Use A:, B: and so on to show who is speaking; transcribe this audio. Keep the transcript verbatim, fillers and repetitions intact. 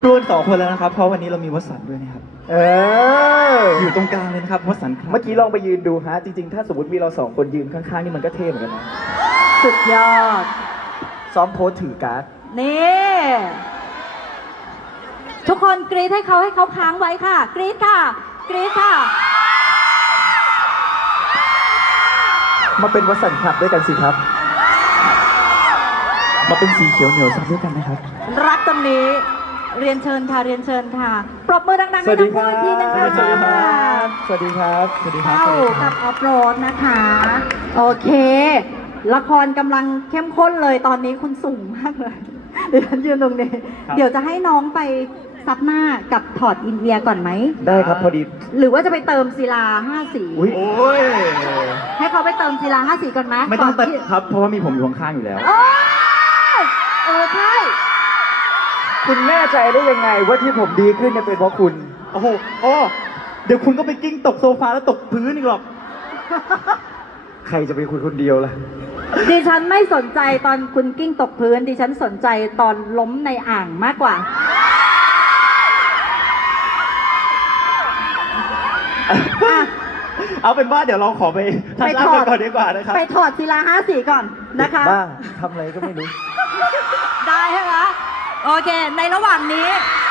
A: รวนสองคนแล้วนะครับเพราะวันนี้เรามีวสันต์ด้วยนะครับ
B: เออ
A: อยู่ตรงกลางเลยนะครับวสันต์ครับ
B: เมื่อกี้ลองไปยืนดูฮะจริงๆถ้าสมมติมีเราสองคนยืนข้างๆนี่มันก็เท่เหมือนกันนะ
C: สุดยอด
B: ซ้อมโพสถือการ์ด
C: นี่ทุกคนกรี๊ดให้เขาให้เขาค้างไว้ค่ะ กรี๊ดค่ะ กรี๊ดค่ะ
B: มาเป็นวสันต์คลับด้วยกันสิครับ
A: มาเป็นสีเขียวเหนียวซับด้วยกันนะครับ
C: รักตรงนี้เรียนเชิญค่ะเรียนเชิญค่ะ ปรบมือดังๆให้ทั้งคู่อีกทีนึงค่ะ
B: สวัสดีครับสวัสดีครับสวัสดีครับ
C: เข้ากับออฟโรดนะคะ โอเค ละครกำลังเข้มข้นเลยตอนนี้คุณสูงมากเลย เดี๋ยวฉันยืนตรงนี้ เดี๋ยวจะให้น้องไปซับหน้ากับถอดอินเอียร์ก่อนไหม
B: ได้ครับพอดี
C: หรือว่าจะไปเติมศิลาห้าสี
B: อุ๊ย
A: โอ้ย
C: ให้เขาไปเติมศิลาห้าสีก่อนไหม
A: ไม่ต้อง
C: ก่
A: ตั
C: น
A: ด
C: ที่
A: ครับเพราะว่ามีผมอยู่ข้างๆอยู่แล้ว
C: โอ้ยเออใช่
B: คุณแน่ใจได้ยังไงว่าที่ผมดีขึ้นเนี่ยเป็นเพราะคุณ
A: โอ้โหโอ้เดี๋ยวคุณก็ไปกิ้งตกโซฟาแล้วตกพื้นอีกหรอก
B: ใครจะเป็นคุณคนเดียวล่ะ
C: ดิฉันไม่สนใจตอนคุณกิ้งตกพื้น ดิฉันสนใจตอนล้มในอ่างมากกว่า อ่ะ
A: เอาเป็นว่าเดี๋ยวเราขอไปทัศน์กันก่อนดีกว่านะครับ
C: ไปถอดศิลาห้าสีก่อนนะคะ
B: บ้าทำอะไรก็ไม่รู้
C: ได้ใช่ไหมโอเค ในระหว่างนี้